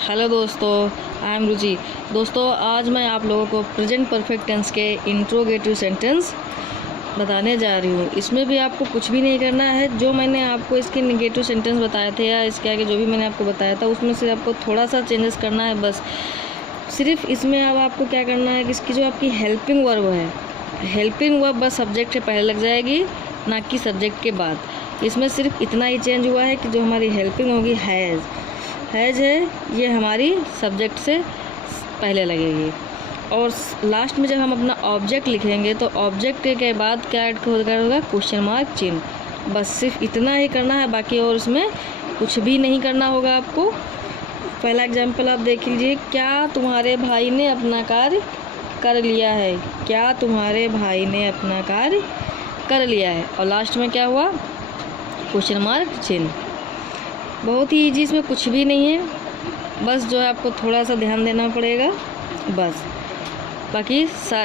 Hello दोस्तों, I am रुचि। दोस्तों, आज मैं आप लोगों को प्रेजेंट परफेक्ट टेंस के इंट्रोगेटिव सेंटेंस बताने जा रही हूँ। इसमें भी आपको कुछ भी नहीं करना है। जो मैंने आपको इसके नेगेटिव सेंटेंस बताए थे या इसके आगे जो भी मैंने आपको बताया था उसमें से आपको थोड़ा सा चेंजेस करना है बस। सिर्फ इसमें अब आपको क्या करना है कि इसकी जो आपकी हेल्पिंग वर्ब है, हेल्पिंग वर्ब बस सब्जेक्ट से पहले लग जाएगी, ना कि सब्जेक्ट के बाद। इसमें सिर्फ इतना ही चेंज हुआ है कि जो हमारी हेल्पिंग होगी हैज़ है, ये हमारी सब्जेक्ट से पहले लगेगी। और लास्ट में जब हम अपना ऑब्जेक्ट लिखेंगे तो ऑब्जेक्ट के बाद क्या ऐड होगा? क्वेश्चन मार्क चिन्ह। बस सिर्फ इतना ही करना है, बाकी और उसमें कुछ भी नहीं करना होगा आपको। पहला एग्जाम्पल आप देख लीजिए, क्या तुम्हारे भाई ने अपना कार्य कर लिया है? क्या तुम्हारे भाई ने अपना कार्य कर लिया है? और लास्ट में क्या हुआ? क्वेश्चन मार्क चिन्ह। बहुत ही ईजी, इसमें कुछ भी नहीं है, बस जो है आपको थोड़ा सा ध्यान देना पड़ेगा बस। बाकी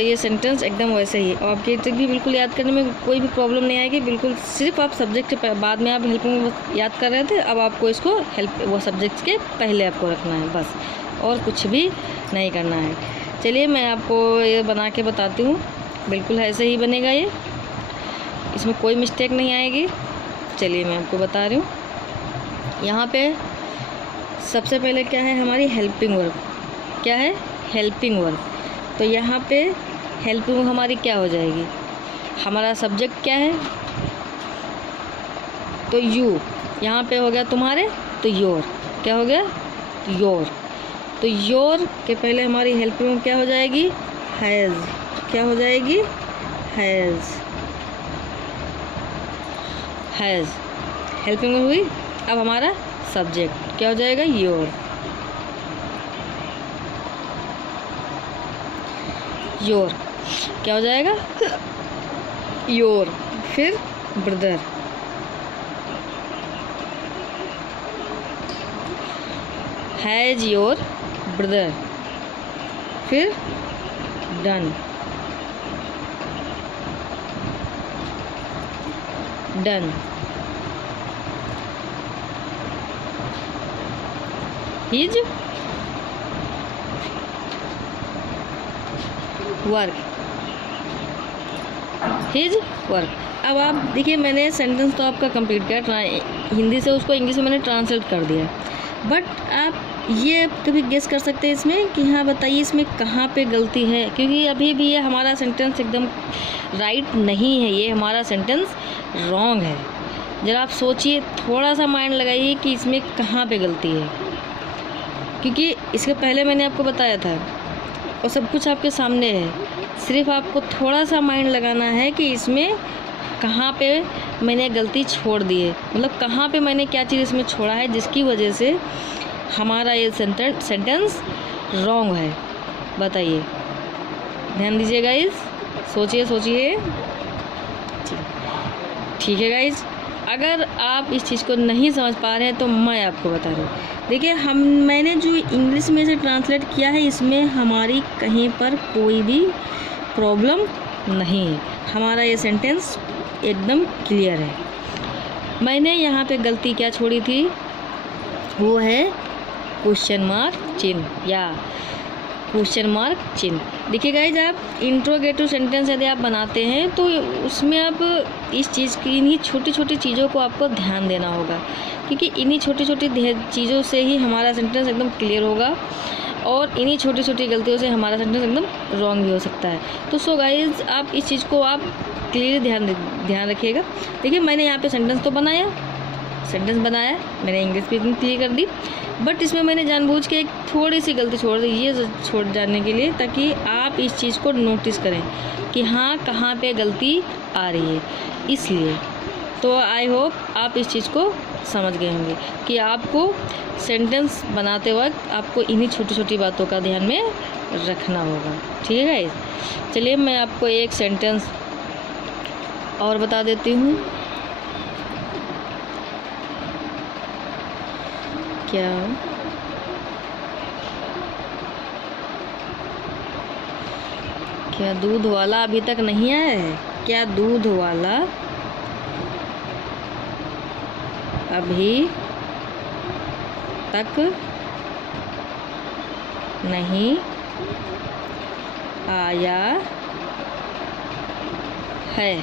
ये सेंटेंस एकदम वैसे ही, और आपकी ट्रिक भी बिल्कुल याद करने में कोई भी प्रॉब्लम नहीं आएगी। बिल्कुल सिर्फ आप सब्जेक्ट के बाद में आप हेल्पिंग याद कर रहे थे, अब आपको इसको वो सब्जेक्ट के पहले आपको रखना है बस, और कुछ भी नहीं करना है। चलिए मैं आपको ये बना के बताती हूँ। बिल्कुल ऐसे ही बनेगा ये, इसमें कोई मिस्टेक नहीं आएगी। चलिए मैं आपको बता रही हूँ। यहाँ पे सबसे पहले क्या है? हमारी हेल्पिंग वर्ब। क्या है? Helping verb. तो यहाँ पे हेल्पिंग वर्ब हमारी क्या हो जाएगी? हमारा सब्जेक्ट क्या है? तो यू। यहाँ पे हो गया तुम्हारे, तो योर। क्या हो गया? योर। तो योर के पहले हमारी हेल्पिंग वर्ब क्या हो जाएगी? हैज़। क्या हो जाएगी? हैज़। हैज़ हेल्पिंग वर्ब हुई। अब हमारा सब्जेक्ट क्या हो जाएगा? योर। योर क्या हो जाएगा? योर। फिर ब्रदर। Has your brother. फिर done. Done. His work. His work. अब आप देखिए, मैंने सेंटेंस तो आपका कंप्लीट किया, हिंदी से उसको इंग्लिश में मैंने ट्रांसलेट कर दिया। बट आप ये कभी गेस कर सकते हैं इसमें कि हाँ बताइए इसमें कहाँ पे गलती है, क्योंकि अभी भी ये हमारा सेंटेंस एकदम राइट नहीं है, ये हमारा सेंटेंस रॉन्ग है। ज़रा आप सोचिए, थोड़ा सा माइंड लगाइए कि इसमें कहाँ पे गलती है, क्योंकि इसके पहले मैंने आपको बताया था और सब कुछ आपके सामने है। सिर्फ आपको थोड़ा सा माइंड लगाना है कि इसमें कहाँ पे मैंने गलती छोड़ दी है, मतलब कहाँ पे मैंने क्या चीज़ इसमें छोड़ा है जिसकी वजह से हमारा ये सेंटेंस रॉन्ग है। बताइए, ध्यान दीजिए गाइज, सोचिए सोचिए। ठीक है गाइज, अगर आप इस चीज़ को नहीं समझ पा रहे हैं तो मैं आपको बता रही हूँ। देखिए, मैंने जो इंग्लिश में से ट्रांसलेट किया है इसमें हमारी कहीं पर कोई भी प्रॉब्लम नहीं है। हमारा ये सेंटेंस एकदम क्लियर है। मैंने यहाँ पे गलती क्या छोड़ी थी? वो है क्वेश्चन मार्क चिन्ह या क्वेश्चन मार्क चिन्ह। देखिए गाइज, आप इंट्रोगेटिव सेंटेंस यदि आप बनाते हैं तो उसमें आप इस चीज़ की, इन्हीं छोटी छोटी चीज़ों को आपको ध्यान देना होगा, क्योंकि इन्हीं छोटी छोटी चीज़ों से ही हमारा सेंटेंस एकदम क्लियर होगा, और इन्हीं छोटी छोटी गलतियों से हमारा सेंटेंस एकदम रॉन्ग भी हो सकता है। तो सो गाइज, आप इस चीज़ को आप क्लियर ध्यान रखिएगा। देखिए, मैंने यहाँ पे सेंटेंस बनाया, मैंने इंग्लिश भी एकदम क्लियर कर दी, बट इसमें मैंने जानबूझ के एक थोड़ी सी गलती छोड़ दी, ये छोड़ जाने के लिए, ताकि आप इस चीज़ को नोटिस करें कि हाँ कहाँ पे गलती आ रही है। इसलिए तो आई होप आप इस चीज़ को समझ गए होंगे कि आपको सेंटेंस बनाते वक्त आपको इन्हीं छोटी छोटी बातों का ध्यान में रखना होगा। ठीक है गाइस, चलिए मैं आपको एक सेंटेंस और बता देती हूँ। क्या दूध वाला अभी तक नहीं आया है? क्या दूध वाला अभी तक नहीं आया है।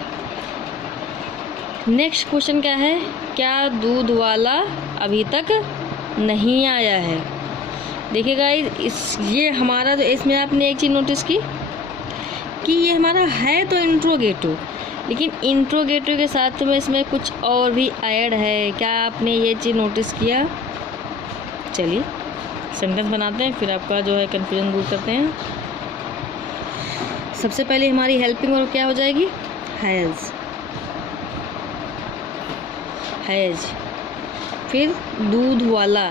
नेक्स्ट क्वेश्चन क्या है, क्या दूध वाला अभी तक नहीं आया है। देखिए गाइस, ये हमारा जो इसमें आपने एक चीज़ नोटिस की कि ये हमारा है तो इंट्रोगेटिव, लेकिन इंट्रोगेटिव के साथ में इसमें कुछ और भी ऐड है। क्या आपने ये चीज़ नोटिस किया? चलिए सेंटेंस बनाते हैं, फिर आपका जो है कन्फ्यूजन दूर करते हैं। सबसे पहले हमारी हेल्पिंग वर्ब क्या हो जाएगी? हैज़। हैज़। फिर दूध वाला,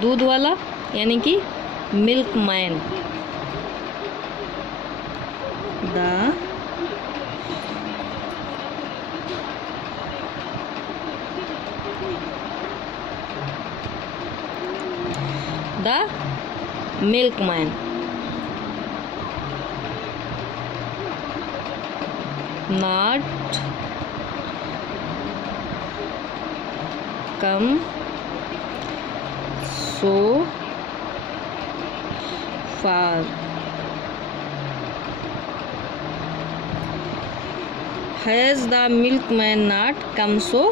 दूध वाला यानी कि milkman. The milkman. Not come so far. Has the milkman not come so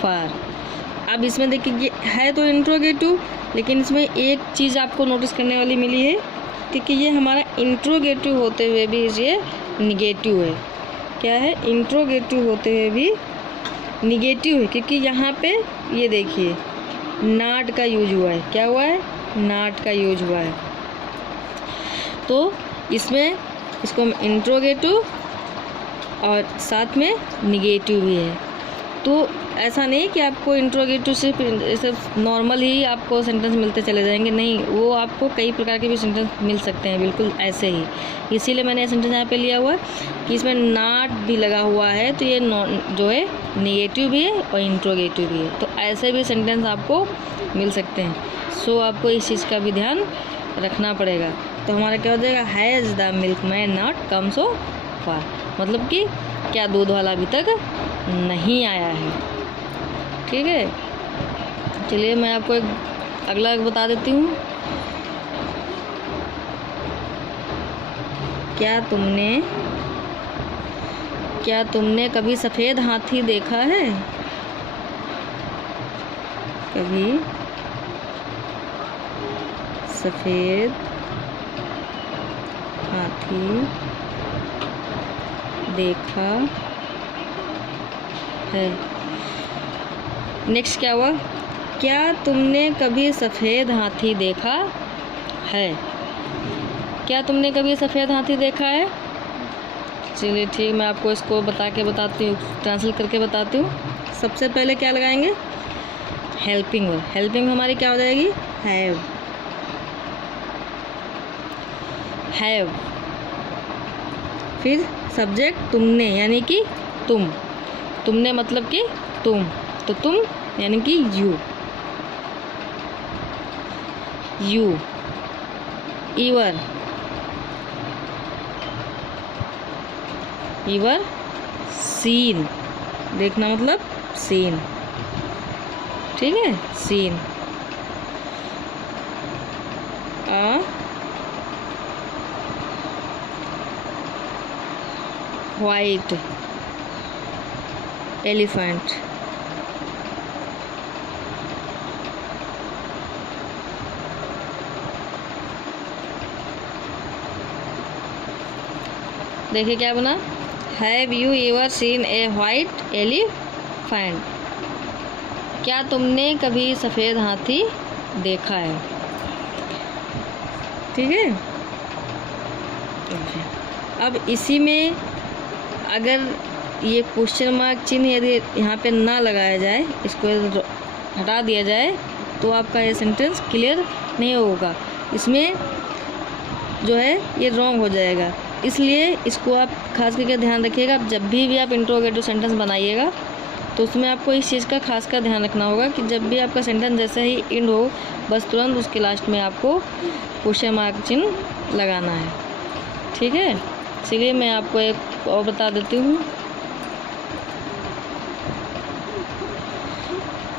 far. अब इसमें देखिए ये है तो इंट्रोगेटिव, लेकिन इसमें एक चीज़ आपको नोटिस करने वाली मिली है क्योंकि ये हमारा इंट्रोगेटिव होते हुए भी ये निगेटिव है। क्या है? इंट्रोगेटिव होते हुए भी निगेटिव है, क्योंकि यहाँ पे ये देखिए नॉट का यूज हुआ है। क्या हुआ है? नॉट का यूज हुआ है। तो इसमें इसको हम इंट्रोगेटिव और साथ में निगेटिव भी है। तो ऐसा नहीं कि आपको इंट्रोगेटिव सिर्फ नॉर्मल ही आपको सेंटेंस मिलते चले जाएंगे, नहीं, वो आपको कई प्रकार के भी सेंटेंस मिल सकते हैं बिल्कुल ऐसे ही। इसीलिए मैंने ये सेंटेंस यहाँ पे लिया हुआ है कि इसमें नॉट भी लगा हुआ है, तो ये जो है निगेटिव भी है और इंट्रोगेटिव भी है। तो ऐसे भी सेंटेंस आपको मिल सकते हैं। सो आपको इस चीज़ का भी ध्यान रखना पड़ेगा। तो हमारा क्या हो जाएगा? Has the milkman not come so far, मतलब कि क्या दूध वाला अभी तक नहीं आया है। ठीक है, चलिए मैं आपको एक अगला बता देती हूँ। क्या तुमने कभी सफ़ेद हाथी देखा है? कभी सफ़ेद हाथी देखा है। नेक्स्ट क्या हुआ? क्या तुमने कभी सफ़ेद हाथी देखा है? क्या तुमने कभी सफ़ेद हाथी देखा है? चलिए ठीक, मैं आपको इसको बताती हूँ, ट्रांसलेट करके बताती हूँ। सबसे पहले क्या लगाएंगे? Helping verb. हेल्पिंग हमारी क्या हो जाएगी? हैव। हैव। फिर सब्जेक्ट तुमने यानी कि तुम। तुमने मतलब कि तुम, तो तुम यानी कि you. You. Ever. Ever seen, देखना मतलब सीन। ठीक है, सीन। White elephant. देखिए क्या बना? Have you ever seen a white elephant? क्या तुमने कभी सफ़ेद हाथी देखा है? ठीक है। अब इसी में अगर ये क्वेश्चन मार्क चिन्ह यदि यहाँ पे ना लगाया जाए, इसको हटा दिया जाए, तो आपका ये सेंटेंस क्लियर नहीं होगा। इसमें जो है ये रॉन्ग हो जाएगा। इसलिए इसको आप खास करके ध्यान रखिएगा। जब भी आप इंट्रोगेटिव सेंटेंस बनाइएगा तो उसमें आपको इस चीज़ का खास कर ध्यान रखना होगा कि जब भी आपका सेंटेंस जैसे ही एंड हो, बस तुरंत उसके लास्ट में आपको क्वेश्चन मार्क चिन्ह लगाना है। ठीक है, इसलिए मैं आपको एक और बता देती हूँ।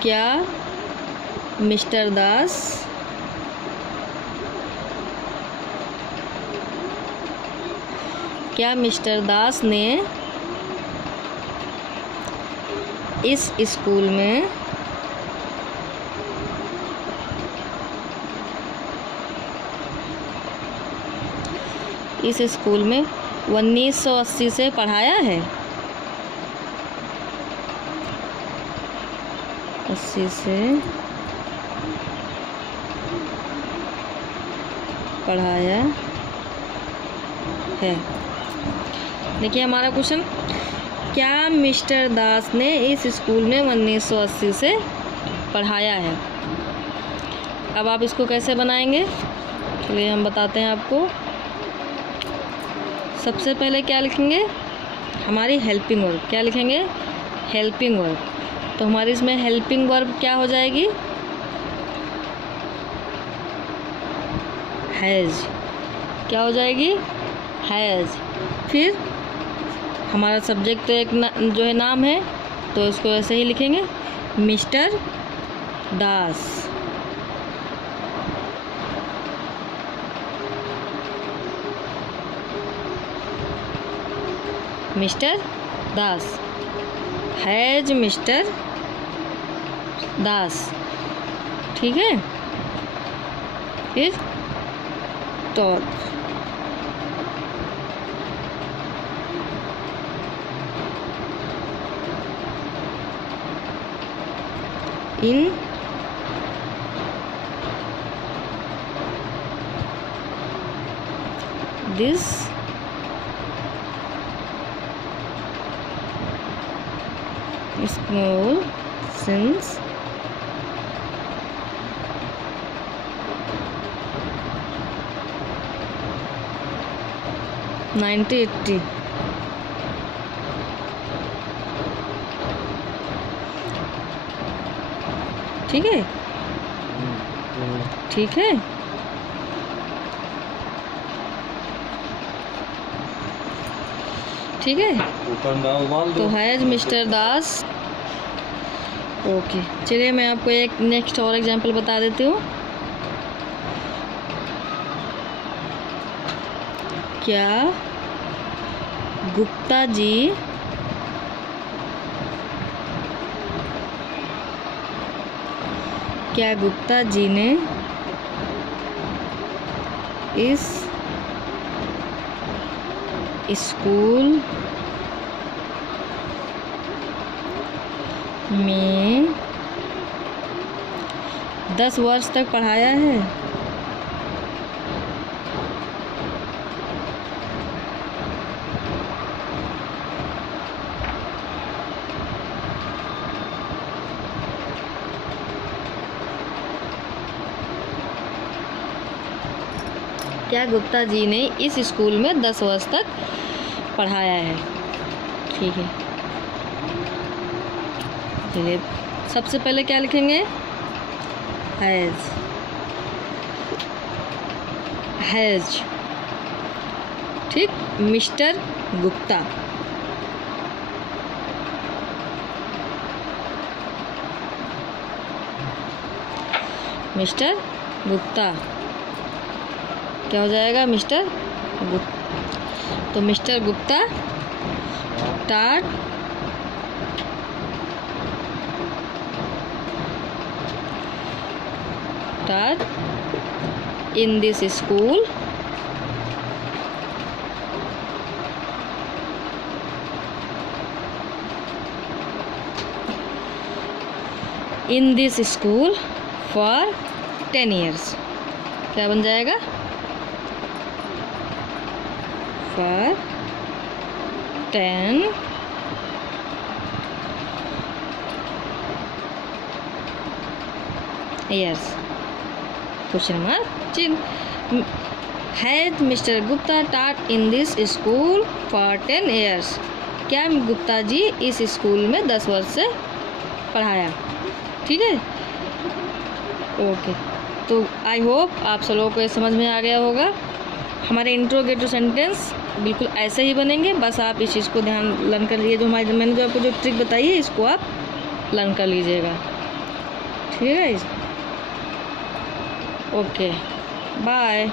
क्या मिस्टर दास क्या मिस्टर दास ने इस स्कूल में इस स्कूल में 1980 से पढ़ाया है? 80 से पढ़ाया है। देखिए हमारा क्वेश्चन, क्या मिस्टर दास ने इस स्कूल में 1980 से पढ़ाया है? अब आप इसको कैसे बनाएंगे, चलिए हम बताते हैं आपको। सबसे पहले क्या लिखेंगे, हमारी हेल्पिंग वर्ब। क्या लिखेंगे? Helping verb. तो हमारी इसमें हेल्पिंग वर्ब क्या हो जाएगी? हैज़। क्या हो जाएगी? हैज़। फिर हमारा सब्जेक्ट तो एक जो है नाम है, तो इसको ऐसे ही लिखेंगे, mister Das. Mister Das, has mister Das. ठीक है, फिर taught। in this school since 1980। ठीक है, ठीक है। ठीक है, तो हैज मिस्टर दास। ओके, चलिए मैं आपको एक नेक्स्ट और एग्जांपल बता देती हूँ। क्या गुप्ता जी ने इस स्कूल में 10 वर्ष तक पढ़ाया है? क्या गुप्ता जी ने इस स्कूल में 10 वर्ष तक पढ़ाया है? ठीक है, चलिए सबसे पहले क्या लिखेंगे? हैज। ठीक, मिस्टर गुप्ता। मिस्टर गुप्ता क्या हो जाएगा? मिस्टर गुप्ता। तो mister Gupta taught in this school for 10 years। क्या बन जाएगा? for 10 years। क्वेश्चन मार्क चिन्ह। Has mister Gupta taught in this school for 10 years। क्या गुप्ता जी इस स्कूल में 10 वर्ष से पढ़ाया? ठीक है, ओके। तो आई होप आप सब लोगों को ये समझ में आ गया होगा। हमारे इंट्रोगेटिव सेंटेंस बिल्कुल ऐसे ही बनेंगे, बस आप इस चीज़ को ध्यान लर्न कर लीजिए। मैंने जो आपको जो ट्रिक बताई है, इसको आप लर्न कर लीजिएगा। ठीक है, ओके, बाय।